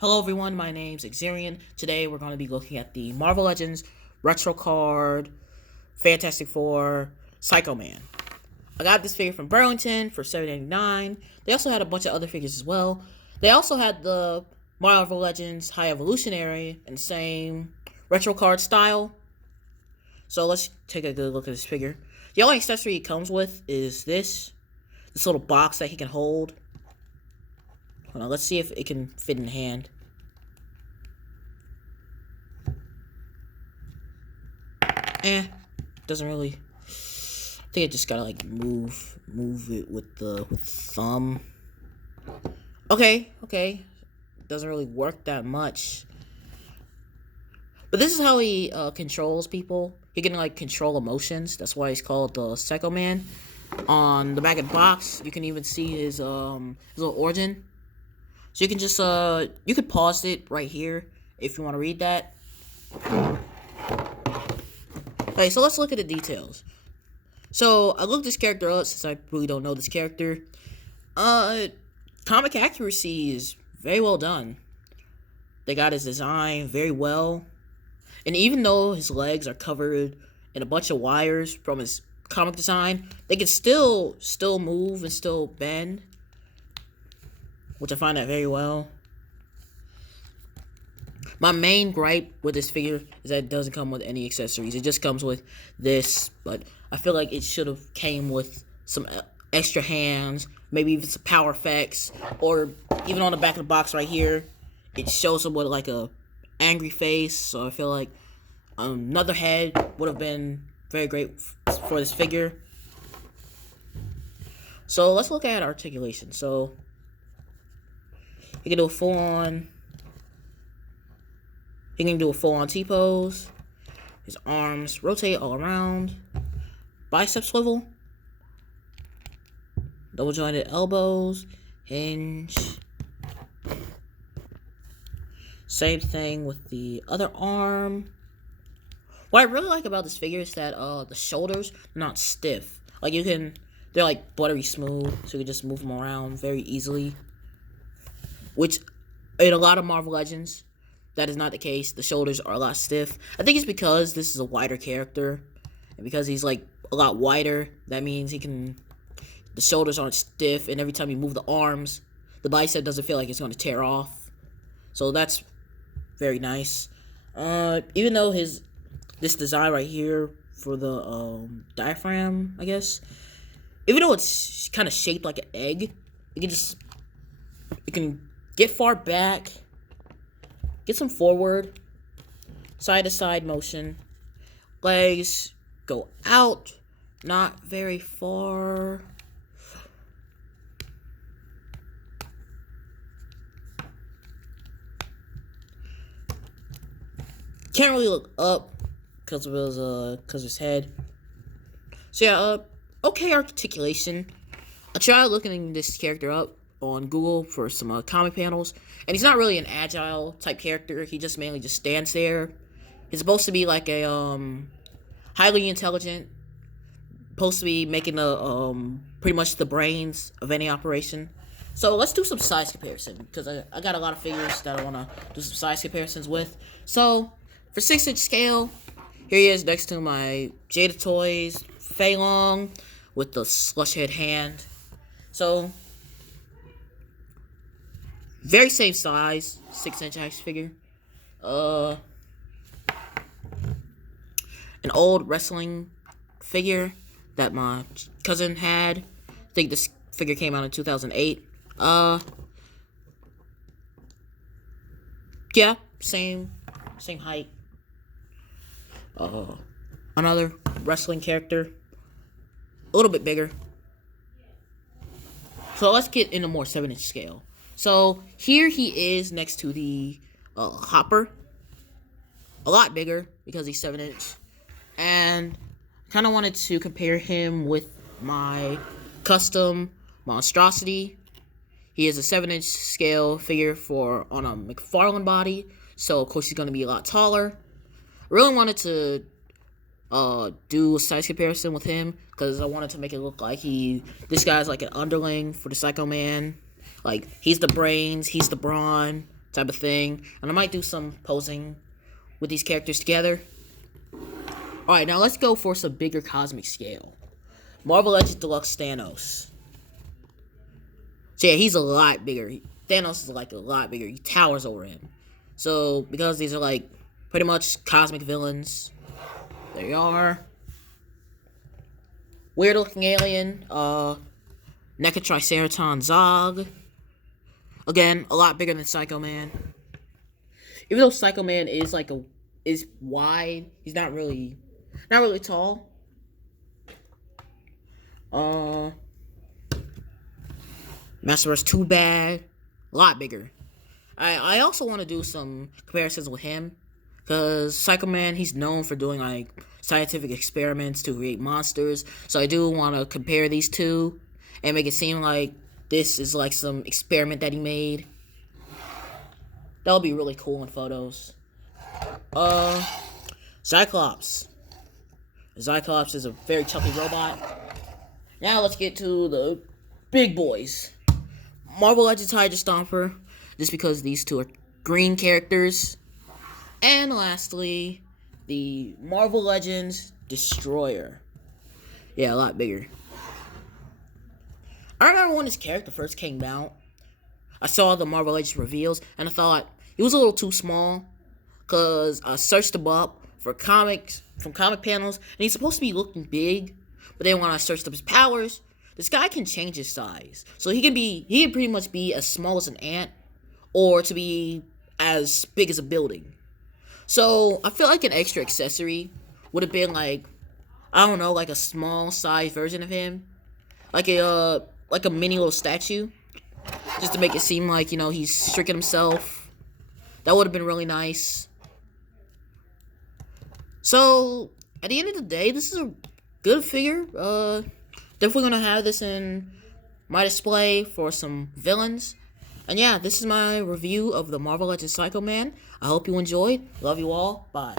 Hello everyone, my name's Xerion. Today we're going to be looking at the Marvel Legends Retro Card Fantastic Four Psycho Man. I got this figure from Burlington for $7.99. They also had a bunch of other figures as well. They also had the Marvel Legends High Evolutionary in the same retro card style. So let's take a good look at this figure. The only accessory he comes with is this little box that he can hold. Hold on, let's see if it can fit in hand. Doesn't really. I think I just gotta like move it with the thumb. Okay. Doesn't really work that much. But this is how he controls people. He can like control emotions. That's why he's called the Psycho Man. On the back of the box, you can even see his little origin. So you can just you could pause it right here if you want to read that. Okay, so let's look at the details. So I looked this character up since I really don't know this character. Comic accuracy is very well done. They got his design very well. And even though his legs are covered in a bunch of wires from his comic design, they can still move and still bend, which I find that very well. My main gripe with this figure is that it doesn't come with any accessories. It just comes with this, but I feel like it should have came with some extra hands, maybe even some power effects, or even on the back of the box right here, it shows him with like a angry face. So I feel like another head would have been very great for this figure. So let's look at articulation. So you can do a full-on. He can do a full-on T-pose. His arms rotate all around. Bicep swivel. Double jointed elbows. Hinge. Same thing with the other arm. What I really like about this figure is that the shoulders are not stiff. Like they're like buttery smooth, so you can just move them around very easily. Which in a lot of Marvel Legends, that is not the case. The shoulders are a lot stiff. I think it's because this is a wider character, and because he's like a lot wider, that means the shoulders aren't stiff, and every time you move the arms, the bicep doesn't feel like it's going to tear off. So that's very nice. Even though this design right here for the diaphragm, I guess, even though it's kind of shaped like an egg, it can get far back. Get some forward, side to side motion. Legs go out, not very far. Can't really look up because of his head. So yeah, okay articulation. I tried looking this character up on Google for some comic panels, and he's not really an agile type character. He just mainly just stands there. He's supposed to be like a highly intelligent, supposed to be making pretty much the brains of any operation. So let's do some size comparison because I got a lot of figures that I want to do some size comparisons with. So for 6-inch scale, here he is next to my Jada Toys Fei Long with the slush head hand. So very same size, 6-inch action figure. An old wrestling figure that my cousin had. I think this figure came out in 2008. Yeah, same height. Another wrestling character, a little bit bigger. So let's get into more 7-inch scale. So here he is next to the Hopper. A lot bigger because he's 7-inch. And kind of wanted to compare him with my custom Monstrosity. He is a 7-inch scale figure on a McFarlane body. So of course he's going to be a lot taller. I really wanted to do a size comparison with him because I wanted to make it look like this guy's like an underling for the Psycho Man. Like, he's the brains, he's the brawn, type of thing. And I might do some posing with these characters together. Alright, now let's go for some bigger cosmic scale. Marvel Legends Deluxe Thanos. So yeah, he's a lot bigger. Thanos is like a lot bigger. He towers over him. So, because these are like pretty much cosmic villains. There you are. Weird looking alien. Necatriceraton Zog. Again, a lot bigger than Psycho Man. Even though Psycho Man is like is wide, he's not really tall. Masterverse Too Bad, a lot bigger. I also want to do some comparisons with him, because Psycho Man, he's known for doing like scientific experiments to create monsters. So I do want to compare these two and make it seem like this is like some experiment that he made. That would be really cool in photos. Cyclops. Cyclops is a very chunky robot. Now let's get to the big boys. Marvel Legends Hydra Stomper, just because these two are green characters. And lastly, the Marvel Legends Destroyer. Yeah, a lot bigger. I remember when this character first came out, I saw the Marvel Legends reveals, and I thought he was a little too small, because I searched him up from comic panels, and he's supposed to be looking big, but then when I searched up his powers, this guy can change his size. So he can pretty much be as small as an ant, or to be as big as a building. So I feel like an extra accessory would have been like, I don't know, like a small size version of him. Like a mini little statue. Just to make it seem like, he's tricking himself. That would have been really nice. So, at the end of the day, this is a good figure. Definitely gonna have this in my display for some villains. And yeah, this is my review of the Marvel Legends Psycho Man. I hope you enjoyed. Love you all. Bye.